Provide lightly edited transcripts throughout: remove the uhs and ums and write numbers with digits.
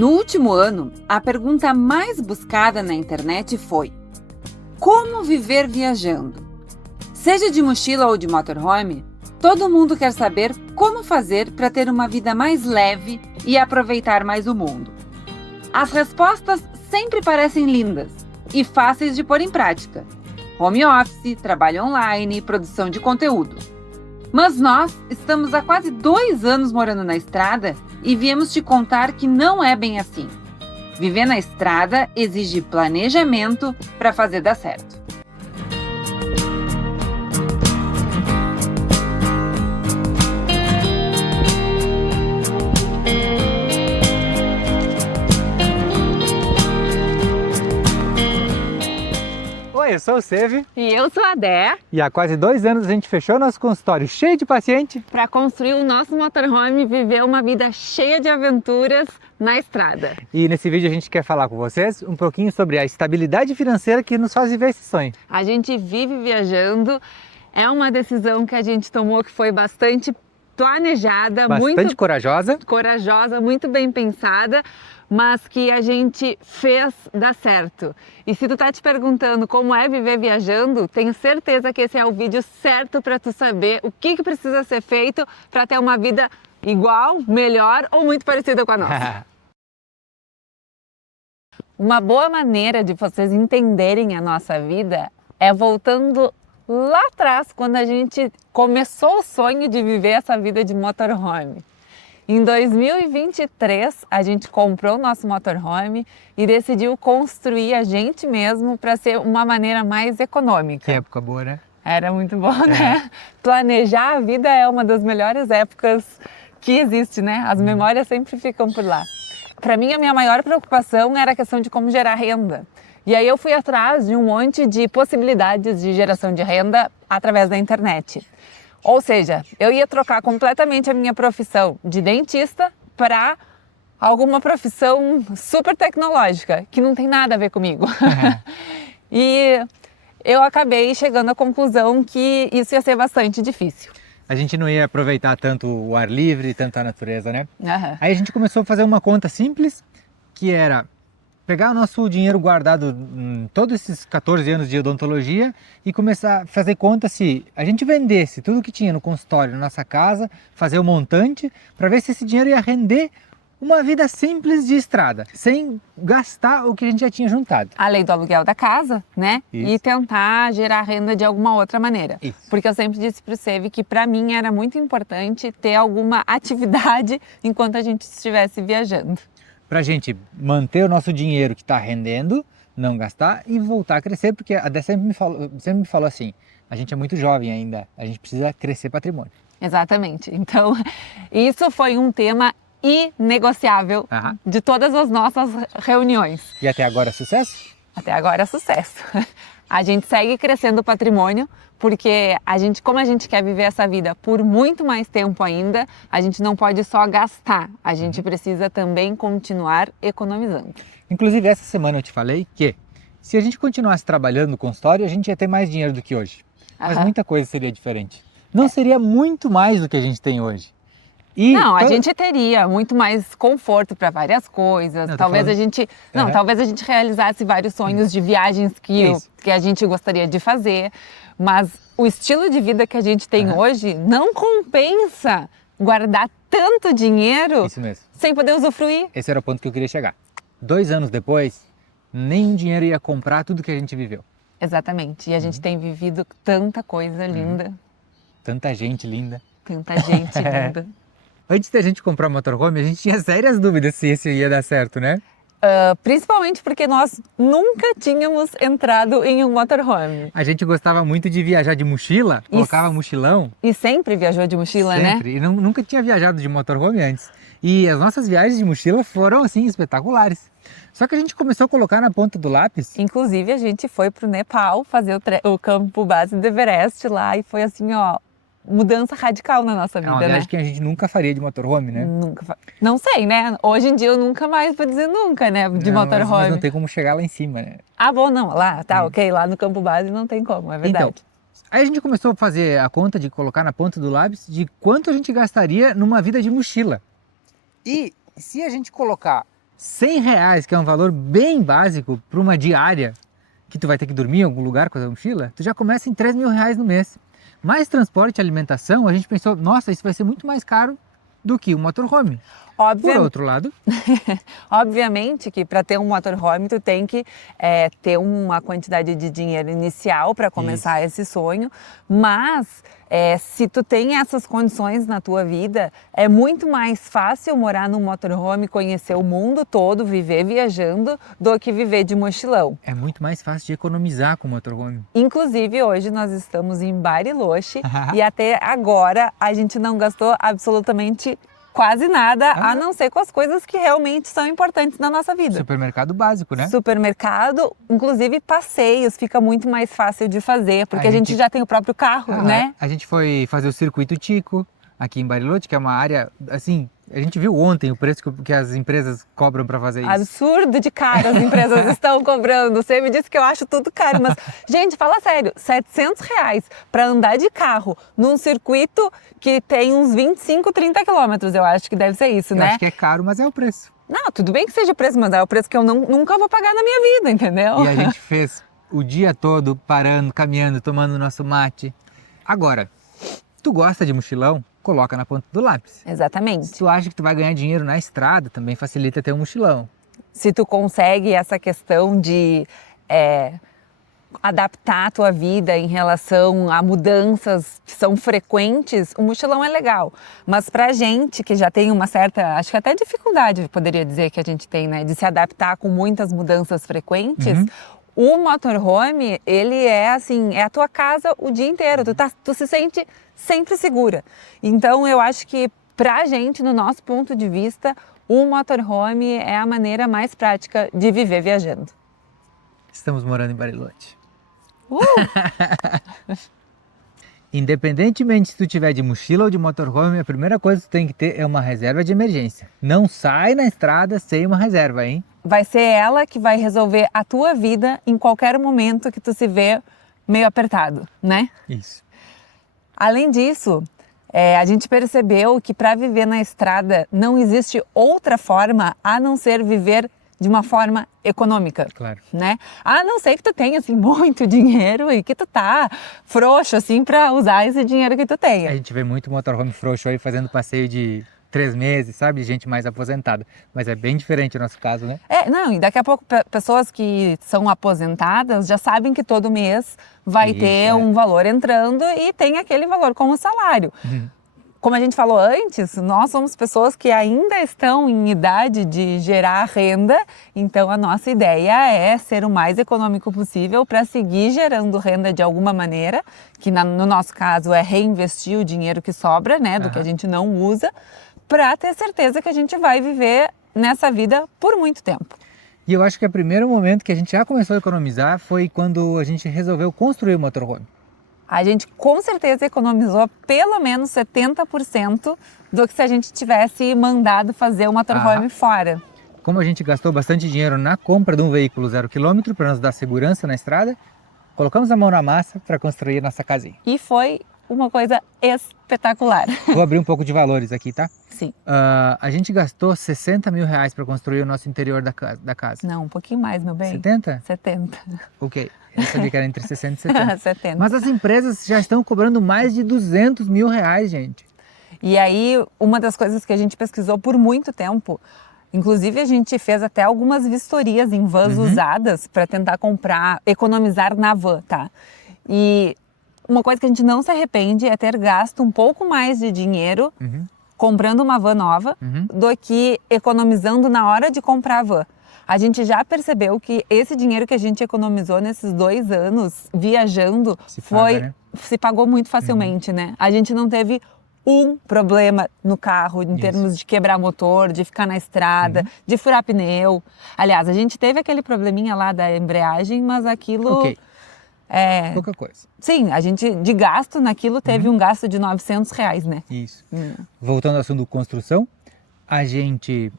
No último ano, a pergunta mais buscada na internet foi: como viver viajando? Seja de mochila ou de motorhome, todo mundo quer saber como fazer para ter uma vida mais leve e aproveitar mais o mundo. As respostas sempre parecem lindas e fáceis de pôr em prática. Home office, trabalho online, produção de conteúdo. Mas nós estamos há quase 2 anos morando na estrada e viemos te contar que não é bem assim. Viver na estrada exige planejamento para fazer dar certo. Oi, eu sou o Seve. E eu sou a Dé, E há quase 2 anos a gente fechou nosso consultório cheio de paciente. para construir o nosso motorhome e viver uma vida cheia de aventuras na estrada. E nesse vídeo a gente quer falar com vocês um pouquinho sobre a estabilidade financeira que nos faz viver esse sonho. A gente vive viajando, é uma decisão que a gente tomou que foi bastante planejada, Bastante muito corajosa. corajosa, muito bem pensada, mas que a gente fez dar certo. E se tu tá te perguntando como é viver viajando, tenho certeza que esse é o vídeo certo para tu saber o que precisa ser feito para ter uma vida igual, melhor ou muito parecida com a nossa. Uma boa maneira de vocês entenderem a nossa vida é voltando lá atrás, quando a gente começou o sonho de viver essa vida de motorhome. Em 2023, a gente comprou o nosso motorhome e decidiu construir a gente mesmo para ser uma maneira mais econômica. Que época boa, né? Era muito bom, né? Planejar a vida é uma das melhores épocas que existe, né? As memórias sempre ficam por lá. Para mim, a minha maior preocupação era a questão de como gerar renda. E aí eu fui atrás de um monte de possibilidades de geração de renda através da internet. Ou seja, eu ia trocar completamente a minha profissão de dentista para alguma profissão super tecnológica, que não tem nada a ver comigo. E eu acabei chegando à conclusão que isso ia ser bastante difícil. A gente não ia aproveitar tanto o ar livre, tanto a natureza, né? Aham. Aí a gente começou a fazer uma conta simples, que era pegar o nosso dinheiro guardado todos esses 14 anos de odontologia e começar a fazer conta se a gente vendesse tudo que tinha no consultório, na nossa casa, fazer o montante, para ver se esse dinheiro ia render uma vida simples de estrada, sem gastar o que a gente já tinha juntado. Além do aluguel da casa, né? Isso. E tentar gerar renda de alguma outra maneira. Isso. Porque eu sempre disse para o Seve que para mim era muito importante ter alguma atividade enquanto a gente estivesse viajando. Para a gente manter o nosso dinheiro que está rendendo, não gastar e voltar a crescer, porque a Dé sempre me falou assim, a gente é muito jovem ainda, a gente precisa crescer patrimônio. Exatamente. Então, isso foi um tema inegociável Aham. de todas as nossas reuniões. E até agora sucesso? Até agora é sucesso. A gente segue crescendo o patrimônio porque como a gente quer viver essa vida por muito mais tempo ainda, a gente não pode só gastar, a gente precisa também continuar economizando. Inclusive essa semana eu te falei que se a gente continuasse trabalhando no consultório, a gente ia ter mais dinheiro do que hoje. Mas Aham. muita coisa seria diferente. Não seria muito mais do que a gente tem hoje. E Não, a toda- gente teria muito mais conforto para várias coisas. Não, tô Talvez falando- a gente, não, Aham. talvez a gente realizasse vários sonhos de viagens que Isso. a gente gostaria de fazer, mas o estilo de vida que a gente tem Aham. hoje não compensa guardar tanto dinheiro Isso mesmo. sem poder usufruir. Esse era o ponto que eu queria chegar. 2 anos depois, nenhum dinheiro ia comprar tudo que a gente viveu. Exatamente. E a gente tem vivido tanta coisa linda, Tanta gente linda. tanta gente linda. Antes da gente comprar o motorhome, a gente tinha sérias dúvidas se esse ia dar certo, né? Principalmente porque nós nunca tínhamos entrado em um motorhome. A gente gostava muito de viajar de mochila, colocava mochilão. E sempre viajou de mochila, né? Sempre. E nunca tinha viajado de motorhome antes. E as nossas viagens de mochila foram, assim, espetaculares. Só que a gente começou a colocar na ponta do lápis. Inclusive, a gente foi pro Nepal fazer o campo base do Everest lá e foi assim, ó, mudança radical na nossa É vida, uma né? viagem que a gente nunca faria de motorhome, né? Não sei, né? Hoje em dia eu nunca mais vou dizer nunca, né? De Não, motorhome. Mas não tem como chegar lá em cima, né? Ah, bom, não. Lá, tá, ok. Lá no campo base não tem como, é verdade. Então, aí a gente começou a fazer a conta de colocar na ponta do lápis de quanto a gente gastaria numa vida de mochila. E se a gente colocar R$100, que é um valor bem básico para uma diária, que tu vai ter que dormir em algum lugar com a mochila, tu já começa em R$3.000 no mês. Mais transporte e alimentação, a gente pensou, nossa, isso vai ser muito mais caro do que o motorhome. Por outro lado, Obviamente que para ter um motorhome tu tem que ter uma quantidade de dinheiro inicial para começar esse sonho, mas se tu tem essas condições na tua vida, é muito mais fácil morar num motorhome, conhecer o mundo todo, viver viajando, do que viver de mochilão. é muito mais fácil de economizar com o motorhome. Inclusive, hoje nós estamos em Bariloche e até agora a gente não gastou absolutamente quase nada, a não ser com as coisas que realmente são importantes na nossa vida. Supermercado básico, né? Supermercado, inclusive passeios, fica muito mais fácil de fazer, porque a gente já tem o próprio carro, né? A gente foi fazer o Circuito Tico aqui em Bariloche, que é uma área, assim, a gente viu ontem o preço que as empresas cobram para fazer isso. Absurdo de caro as empresas estão cobrando. Você me disse que eu acho tudo caro, mas, gente, fala sério, R$700 para andar de carro num circuito que tem uns 25, 30 quilômetros, eu acho que deve ser isso, né? Eu acho que é caro, mas é o preço. Não, tudo bem que seja o preço, mas é o preço que eu nunca vou pagar na minha vida, entendeu? E a gente fez o dia todo parando, caminhando, tomando nosso mate. Agora, tu gosta de mochilão? Coloca na ponta do lápis. Exatamente. Se tu acha que tu vai ganhar dinheiro na estrada, também facilita ter um mochilão. Se tu consegue essa questão de adaptar a tua vida em relação a mudanças que são frequentes, o mochilão é legal. Mas pra gente que já tem uma certa, acho que até dificuldade, poderia dizer que a gente tem, né, de se adaptar com muitas mudanças frequentes, o motorhome, ele é assim, é a tua casa o dia inteiro, tu se sente sempre segura. Então eu acho que pra gente, no nosso ponto de vista, o motorhome é a maneira mais prática de viver viajando. Estamos morando em Bariloche. Independentemente se tu tiver de mochila ou de motorhome, a primeira coisa que tu tem que ter é uma reserva de emergência. Não sai na estrada sem uma reserva, hein? Vai ser ela que vai resolver a tua vida em qualquer momento que tu se vê meio apertado, né? Isso. Além disso, a gente percebeu que para viver na estrada não existe outra forma a não ser viver de uma forma econômica, Claro. né? A não ser que tu tenha assim muito dinheiro e que tu tá frouxo assim para usar esse dinheiro que tu A tenha. gente vê muito motorhome frouxo aí fazendo passeio de 3 meses, sabe? Gente mais aposentada. Mas é bem diferente o nosso caso, né? Não, e daqui a pouco pessoas que são aposentadas já sabem que todo mês vai ter um valor entrando e tem aquele valor como salário. Como a gente falou antes, nós somos pessoas que ainda estão em idade de gerar renda, então a nossa ideia é ser o mais econômico possível para seguir gerando renda de alguma maneira, que no nosso caso é reinvestir o dinheiro que sobra, né, do que a gente não usa, para ter certeza que a gente vai viver nessa vida por muito tempo. E eu acho que o primeiro momento que a gente já começou a economizar foi quando a gente resolveu construir o motorhome. A gente com certeza economizou pelo menos 70% do que se a gente tivesse mandado fazer o motorhome fora. Como a gente gastou bastante dinheiro na compra de um veículo 0 km para nos dar segurança na estrada, colocamos a mão na massa para construir a nossa casinha. E foi uma coisa espetacular. Vou abrir um pouco de valores aqui, tá? Sim. A gente gastou R$60.000 para construir o nosso interior da casa. Não, um pouquinho mais, meu bem. 70? 70. Ok, eu sabia que era entre 60 e 70. 70. Mas as empresas já estão cobrando mais de R$200.000, gente. E aí, uma das coisas que a gente pesquisou por muito tempo, inclusive a gente fez até algumas vistorias em vans usadas para tentar comprar, economizar na van, tá? E uma coisa que a gente não se arrepende é ter gasto um pouco mais de dinheiro comprando uma van nova do que economizando na hora de comprar a van. A gente já percebeu que esse dinheiro que a gente economizou nesses 2 anos viajando se pagou muito facilmente, né? A gente não teve um problema no carro em termos de quebrar motor, de ficar na estrada, de furar pneu. Aliás, a gente teve aquele probleminha lá da embreagem, mas aquilo... Ok. Pouca coisa. Sim, a gente de gasto naquilo teve um gasto de R$900, né? Isso. Voltando ao assunto construção, a gente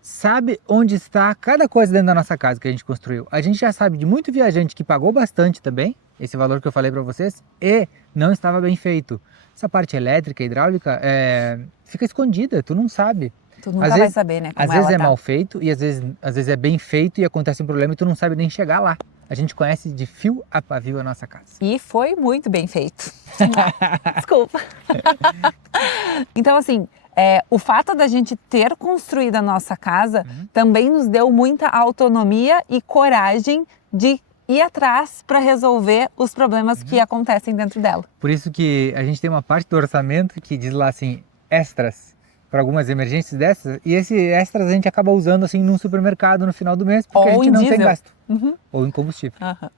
sabe onde está cada coisa dentro da nossa casa que a gente construiu. A gente já sabe de muito viajante que pagou bastante também, esse valor que eu falei para vocês, e não estava bem feito. Essa parte elétrica, hidráulica, fica escondida, tu não sabe. Tu nunca vai saber, né, como Às vezes ela é tá. mal feito e às vezes é bem feito e acontece um problema e tu não sabe nem chegar lá. A gente conhece de fio a pavio a nossa casa. E foi muito bem feito. Desculpa. Então, assim, o fato da gente ter construído a nossa casa também nos deu muita autonomia e coragem de ir atrás para resolver os problemas que acontecem dentro dela. Por isso que a gente tem uma parte do orçamento que diz lá assim, extras para algumas emergências dessas, e esse extras a gente acaba usando assim num supermercado no final do mês, porque Ou a gente em não tem diesel. gasto. Ou em combustível. Aham.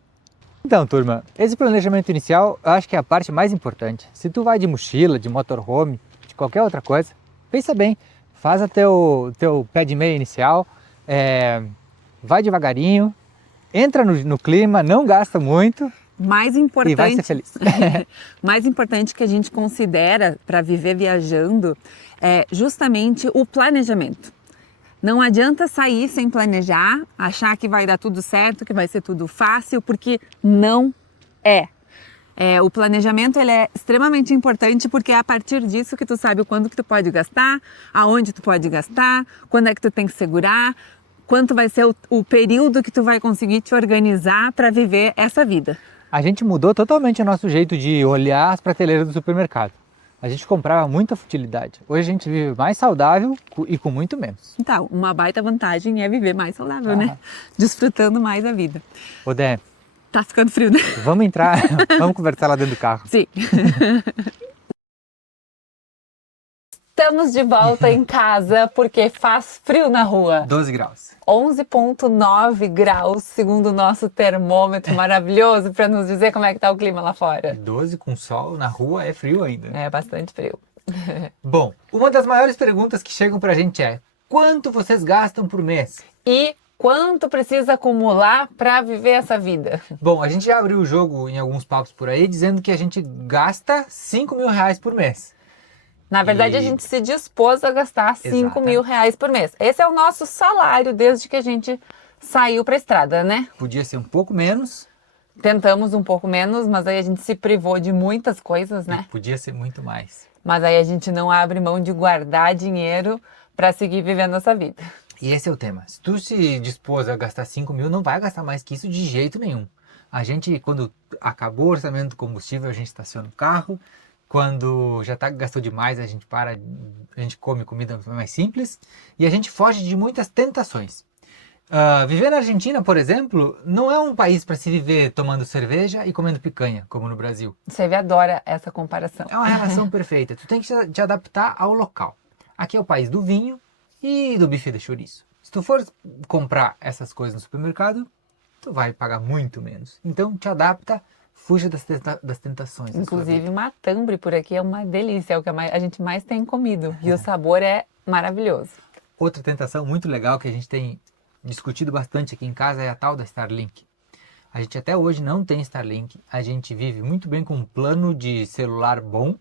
Então, turma, esse planejamento inicial eu acho que é a parte mais importante. Se tu vai de mochila, de motorhome, de qualquer outra coisa, pensa bem, faz o teu pé de meia inicial, vai devagarinho, entra no clima, não gasta muito Mais e vai ser importante, feliz. mais importante que a gente considera para viver viajando é justamente o planejamento. Não adianta sair sem planejar, achar que vai dar tudo certo, que vai ser tudo fácil, porque não é. O planejamento ele é extremamente importante porque é a partir disso que tu sabe o quanto que tu pode gastar, aonde tu pode gastar, quando é que tu tem que segurar, quanto vai ser o período que tu vai conseguir te organizar para viver essa vida. A gente mudou totalmente o nosso jeito de olhar as prateleiras do supermercado. A gente comprava muita futilidade. Hoje a gente vive mais saudável e com muito menos. Então, uma baita vantagem é viver mais saudável, né? Desfrutando mais a vida. Ô Dé, Tá ficando frio, né? vamos entrar, vamos conversar lá dentro do carro. Sim. Estamos de volta em casa porque faz frio na rua. 12 graus. 11,9 graus, segundo o nosso termômetro maravilhoso, para nos dizer como é que tá o clima lá fora. 12 com sol na rua é frio ainda. É bastante frio. Bom, uma das maiores perguntas que chegam pra gente é: quanto vocês gastam por mês? E quanto precisa acumular para viver essa vida? Bom, a gente já abriu o jogo em alguns papos por aí dizendo que a gente gasta 5 mil reais por mês. Na verdade, a gente se dispôs a gastar 5 mil reais por mês. Esse é o nosso salário desde que a gente saiu para a estrada, né? Podia ser um pouco menos. Tentamos um pouco menos, mas aí a gente se privou de muitas coisas, né? Podia ser muito mais. Mas aí a gente não abre mão de guardar dinheiro para seguir vivendo essa vida. E esse é o tema. Se tu se dispôs a gastar 5 mil, não vai gastar mais que isso de jeito nenhum. A gente, quando acabou o orçamento do combustível, a gente estaciona o carro. Quando já gastou demais, a gente para, a gente come comida mais simples e a gente foge de muitas tentações. Viver na Argentina, por exemplo, não é um país para se viver tomando cerveja e comendo picanha, como no Brasil. Você adora essa comparação. É uma relação perfeita. Tu tem que te adaptar ao local. Aqui é o país do vinho e do bife de chouriço. Se tu for comprar essas coisas no supermercado, tu vai pagar muito menos. Então te adapta. Fuja das tentações. Inclusive, matambre por aqui é uma delícia, é o que a gente mais tem comido. E o sabor é maravilhoso. Outra tentação muito legal que a gente tem discutido bastante aqui em casa é a tal da Starlink. A gente até hoje não tem Starlink. A gente vive muito bem com um plano de celular bom,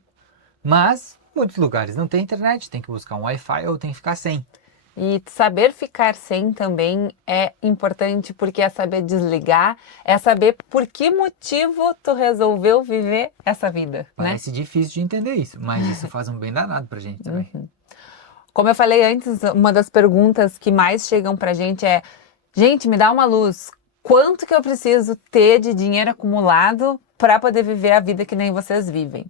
mas muitos lugares não tem internet, tem que buscar um Wi-Fi ou tem que ficar sem. E saber ficar sem também é importante porque é saber desligar, é saber por que motivo tu resolveu viver essa vida, Parece difícil de entender isso, mas isso faz um bem danado pra gente também. Como eu falei antes, uma das perguntas que mais chegam pra gente é: gente, me dá uma luz, quanto que eu preciso ter de dinheiro acumulado para poder viver a vida que nem vocês vivem?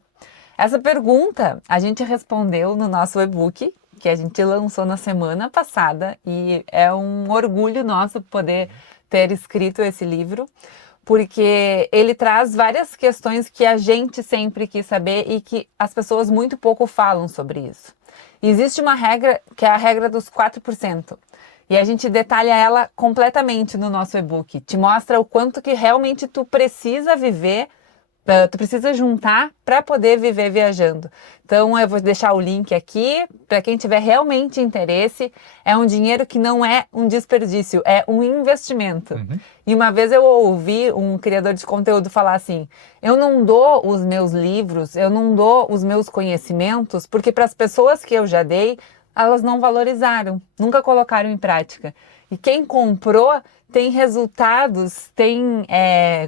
Essa pergunta a gente respondeu no nosso e-book, que a gente lançou na semana passada, e é um orgulho nosso poder ter escrito esse livro, porque ele traz várias questões que a gente sempre quis saber e que as pessoas muito pouco falam sobre isso. Existe uma regra que é a regra dos 4%. E a gente detalha ela completamente no nosso e-book. Te mostra o quanto que realmente tu precisa viver, tu precisa juntar para poder viver viajando. Então eu vou deixar o link aqui para quem tiver realmente interesse. É um dinheiro que não é um desperdício, é um investimento. E uma vez eu ouvi um criador de conteúdo falar assim: eu não dou os meus livros, eu não dou os meus conhecimentos, porque para as pessoas que eu já dei, elas não valorizaram, nunca colocaram em prática. E quem comprou tem resultados,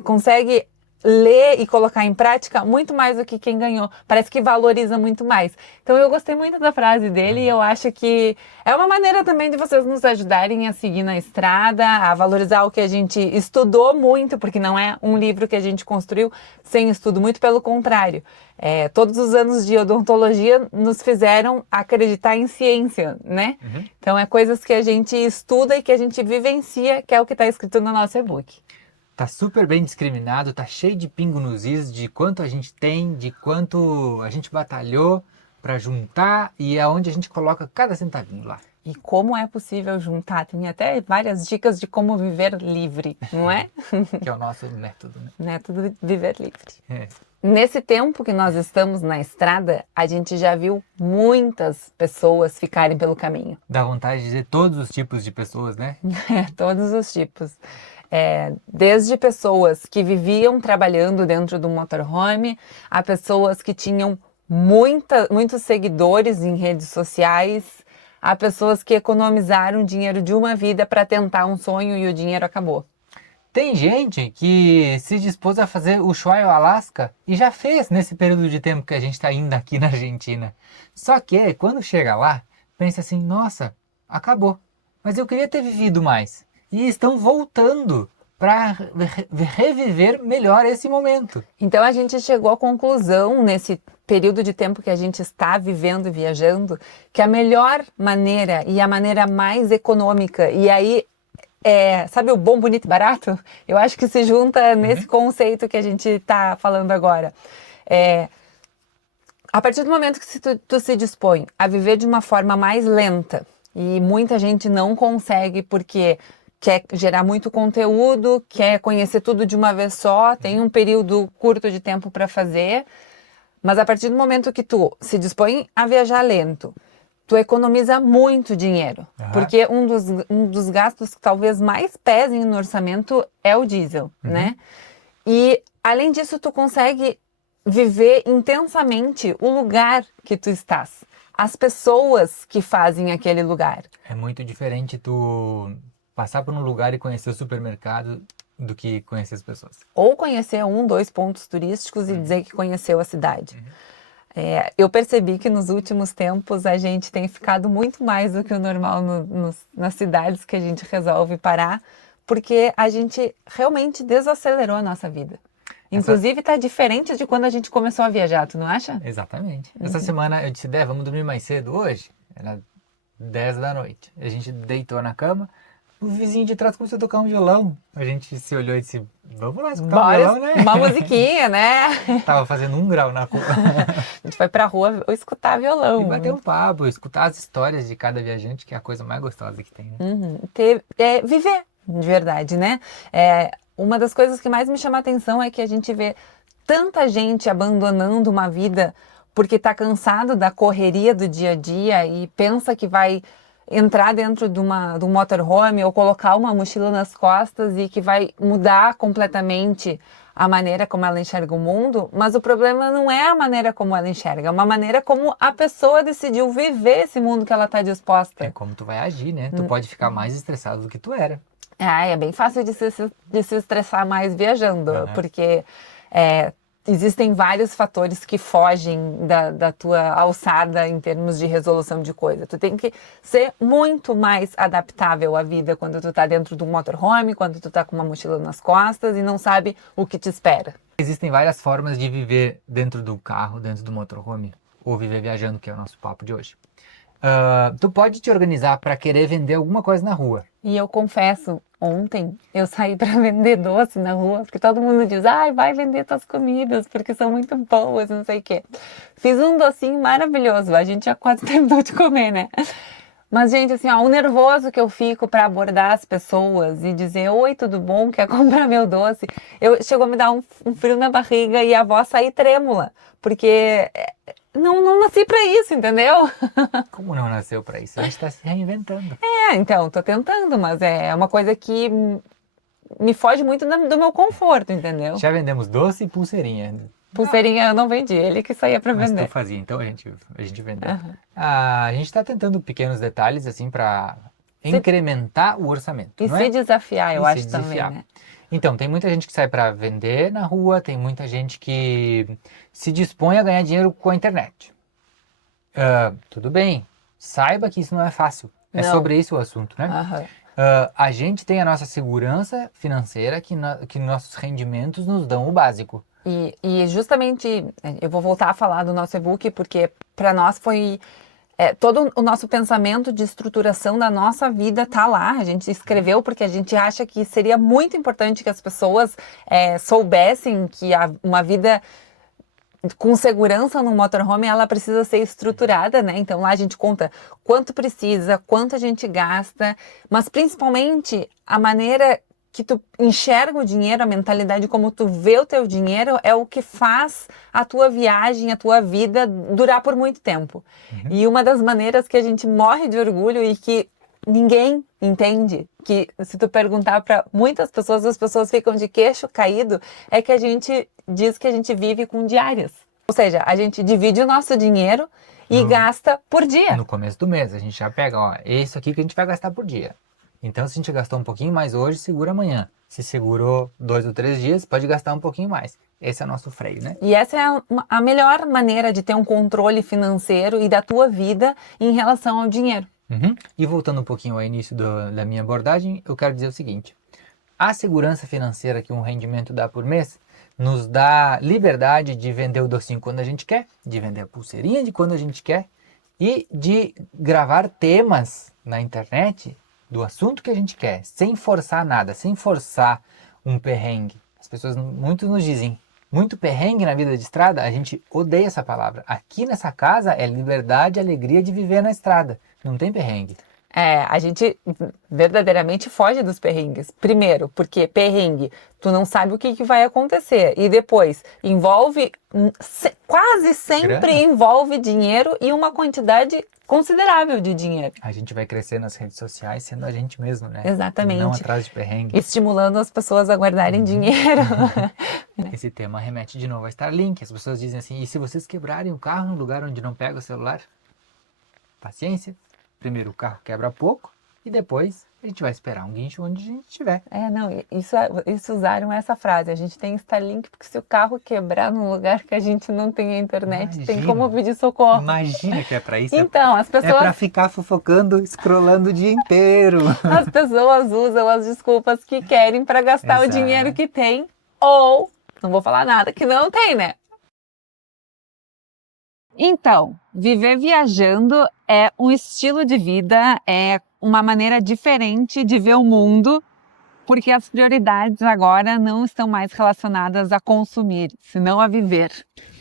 consegue ler e colocar em prática muito mais do que quem ganhou. Parece que valoriza muito mais. Então eu gostei muito da frase dele e eu acho que é uma maneira também de vocês nos ajudarem a seguir na estrada, a valorizar o que a gente estudou muito, porque não é um livro que a gente construiu sem estudo, muito pelo contrário. Todos os anos de odontologia nos fizeram acreditar em ciência, né? Então é coisas que a gente estuda e que a gente vivencia, que é o que está escrito no nosso e-book. Tá super bem discriminado, tá cheio de pingo nos is, de quanto a gente tem, de quanto a gente batalhou para juntar e aonde a gente coloca cada centavinho lá. E como é possível juntar? Tem até várias dicas de como viver livre, não é? Que é o nosso método, né? Método viver livre. É. Nesse tempo que nós estamos na estrada, a gente já viu muitas pessoas ficarem pelo caminho. Dá vontade de dizer todos os tipos de pessoas, né? Todos os tipos. Desde pessoas que viviam trabalhando dentro do motorhome, a pessoas que tinham muitos seguidores em redes sociais, a pessoas que economizaram dinheiro de uma vida para tentar um sonho e o dinheiro acabou. Tem gente que se dispôs a fazer o Ushuaia ao Alasca e já fez nesse período de tempo que a gente está indo aqui na Argentina. Só que quando chega lá, pensa assim, nossa, acabou. Mas eu queria ter vivido mais. E estão voltando para reviver melhor esse momento. Então a gente chegou à conclusão, nesse período de tempo que a gente está vivendo e viajando, que a melhor maneira e a maneira mais econômica, e aí, sabe o bom, bonito e barato? Eu acho que se junta nesse conceito que a gente está falando agora. A partir do momento que tu se dispõe a viver de uma forma mais lenta, e muita gente não consegue porque quer gerar muito conteúdo, quer conhecer tudo de uma vez só, tem um período curto de tempo para fazer, mas a partir do momento que tu se dispõe a viajar lento, tu economiza muito dinheiro, porque um dos gastos que talvez mais pesem no orçamento é o diesel, né? E além disso, tu consegue viver intensamente o lugar que tu estás, as pessoas que fazem aquele lugar. É muito diferente tu passar por um lugar e conhecer o supermercado do que conhecer as pessoas. Ou conhecer 2 pontos turísticos e dizer que conheceu a cidade. Eu percebi que nos últimos tempos a gente tem ficado muito mais do que o normal nas cidades que a gente resolve parar, porque a gente realmente desacelerou a nossa vida. Inclusive tá diferente de quando a gente começou a viajar, tu não acha? Exatamente. Essa semana eu disse, vamos dormir mais cedo hoje? Era 10 da noite. A gente deitou na cama, o vizinho de trás começou a tocar um violão. A gente se olhou e disse, vamos lá escutar um violão, né? Uma musiquinha, né? Tava fazendo 1 grau na rua. A gente foi pra rua escutar violão. E bater um papo, escutar as histórias de cada viajante, que é a coisa mais gostosa que tem, né? Viver, de verdade, né? Uma das coisas que mais me chama a atenção é que a gente vê tanta gente abandonando uma vida porque tá cansado da correria do dia a dia e pensa que vai entrar dentro de um motorhome ou colocar uma mochila nas costas e que vai mudar completamente a maneira como ela enxerga o mundo, mas o problema não é a maneira como ela enxerga, é uma maneira como a pessoa decidiu viver esse mundo que ela está disposta. É como tu vai agir, né? Tu pode ficar mais estressado do que tu era. É bem fácil de se estressar mais viajando, porque existem vários fatores que fogem da tua alçada em termos de resolução de coisa. Tu tem que ser muito mais adaptável à vida quando tu tá dentro do motorhome, quando tu tá com uma mochila nas costas e não sabe o que te espera. Existem várias formas de viver dentro do carro, dentro do motorhome, ou viver viajando, que é o nosso papo de hoje. Tu pode te organizar para querer vender alguma coisa na rua. E eu confesso, ontem eu saí para vender doce na rua, porque todo mundo diz, vai vender tuas comidas, porque são muito boas, não sei o quê. Fiz um docinho maravilhoso, a gente já quase terminou de comer, né? Mas, gente, assim, o nervoso que eu fico para abordar as pessoas e dizer, oi, tudo bom? Quer comprar meu doce? Chegou a me dar um frio na barriga e a voz sair trêmula, porque não nasci para isso, entendeu? Como não nasceu para isso? A gente está se reinventando. Então, tô tentando, mas é uma coisa que me foge muito do meu conforto, entendeu? Já vendemos doce e pulseirinha. Pulseirinha eu não vendi, ele que saía para vender. Mas tu fazia, então a gente vendeu. A gente está tentando pequenos detalhes assim para incrementar o orçamento. E se desafiar, eu acho também, né? Então, tem muita gente que sai para vender na rua, tem muita gente que se dispõe a ganhar dinheiro com a internet. Tudo bem, saiba que isso não é fácil. É Não. sobre isso o assunto, né? Aham. A gente tem a nossa segurança financeira, que nossos rendimentos nos dão o básico. E justamente, eu vou voltar a falar do nosso e-book, porque para nós foi... todo o nosso pensamento de estruturação da nossa vida tá lá. A gente escreveu porque a gente acha que seria muito importante que as pessoas soubessem que uma vida com segurança no motorhome, ela precisa ser estruturada, né? Então lá a gente conta quanto precisa, quanto a gente gasta, mas principalmente a maneira que tu enxerga o dinheiro, a mentalidade como tu vê o teu dinheiro é o que faz a tua viagem, a tua vida durar por muito tempo. E uma das maneiras que a gente morre de orgulho e que ninguém entende, que se tu perguntar para muitas pessoas, as pessoas ficam de queixo caído, é que a gente diz que a gente vive com diárias. Ou seja, a gente divide o nosso dinheiro e gasta por dia. No começo do mês, a gente já pega, ó, é isso aqui que a gente vai gastar por dia. Então, se a gente gastou um pouquinho mais hoje, segura amanhã. Se segurou 2 ou 3 dias, pode gastar um pouquinho mais. Esse é o nosso freio, né? E essa é a melhor maneira de ter um controle financeiro e da tua vida em relação ao dinheiro. E voltando um pouquinho ao início da minha abordagem, eu quero dizer o seguinte. A segurança financeira que um rendimento dá por mês nos dá liberdade de vender o docinho quando a gente quer, de vender a pulseirinha de quando a gente quer e de gravar temas na internet do assunto que a gente quer, sem forçar nada, sem forçar um perrengue. As pessoas muito nos dizem, muito perrengue na vida de estrada, a gente odeia essa palavra. Aqui nessa casa é liberdade e alegria de viver na estrada, não tem perrengue. A gente verdadeiramente foge dos perrengues. Primeiro, porque perrengue, tu não sabe o que vai acontecer. E depois, quase sempre envolve dinheiro e uma quantidade considerável de dinheiro. A gente vai crescer nas redes sociais sendo a gente mesmo, né? Exatamente. Não atrás de perrengue. Estimulando as pessoas a guardarem dinheiro. Esse tema remete de novo a Starlink. As pessoas dizem assim, e se vocês quebrarem o carro num lugar onde não pega o celular? Paciência. Primeiro o carro quebra pouco e depois a gente vai esperar um guincho onde a gente estiver. Isso usaram essa frase. A gente tem Starlink porque se o carro quebrar num lugar que a gente não tem a internet, tem como pedir socorro. Imagina que é pra isso. Então, as pessoas... É pra ficar fofocando, scrollando o dia inteiro. As pessoas usam as desculpas que querem para gastar o dinheiro que tem ou, não vou falar nada, que não tem, né? Então, viver viajando é um estilo de vida, é uma maneira diferente de ver o mundo, porque as prioridades agora não estão mais relacionadas a consumir, senão a viver.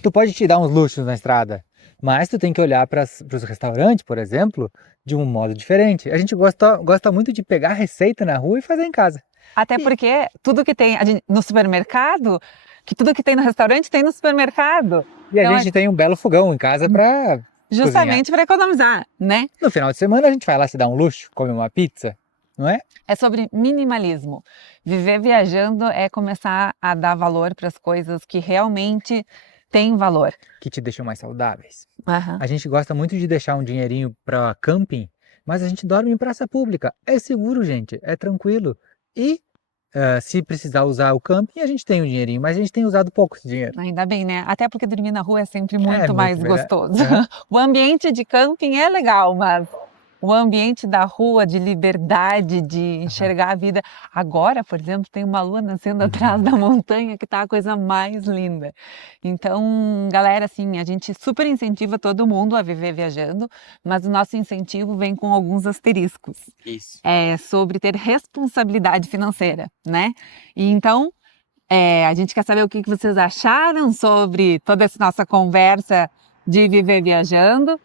Tu pode te dar uns luxos na estrada, mas tu tem que olhar para os restaurantes, por exemplo, de um modo diferente. A gente gosta muito de pegar receita na rua e fazer em casa. Até porque tudo que tem no supermercado, que tudo que tem no restaurante tem no supermercado. E a gente tem um belo fogão em casa para justamente para economizar, né? No final de semana a gente vai lá se dar um luxo, come uma pizza, não é? É sobre minimalismo. Viver viajando é começar a dar valor para as coisas que realmente têm valor. Que te deixam mais saudáveis. Uhum. A gente gosta muito de deixar um dinheirinho para camping, mas a gente dorme em praça pública. É seguro, gente, é tranquilo. E se precisar usar o camping, a gente tem um dinheirinho, mas a gente tem usado pouco esse dinheiro. Ainda bem, né? Até porque dormir na rua é sempre muito mais melhor. gostoso. O ambiente de camping é legal, mas o ambiente da rua, de liberdade, de enxergar a vida. Agora, por exemplo, tem uma lua nascendo atrás da montanha que tá a coisa mais linda. Então, galera, assim, a gente super incentiva todo mundo a viver viajando, mas o nosso incentivo vem com alguns asteriscos. Isso. É sobre ter responsabilidade financeira, né? E então, a gente quer saber o que vocês acharam sobre toda essa nossa conversa de viver viajando.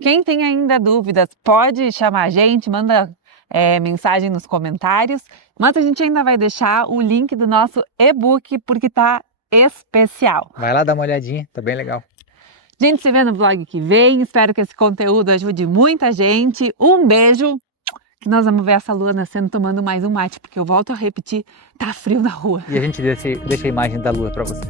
Quem tem ainda dúvidas, pode chamar a gente, manda mensagem nos comentários. Mas a gente ainda vai deixar o link do nosso e-book, porque tá especial. Vai lá dar uma olhadinha, tá bem legal. A gente se vê no vlog que vem. Espero que esse conteúdo ajude muita gente. Um beijo, que nós vamos ver essa lua nascendo tomando mais um mate, porque eu volto a repetir, tá frio na rua. E a gente deixa a imagem da lua para vocês.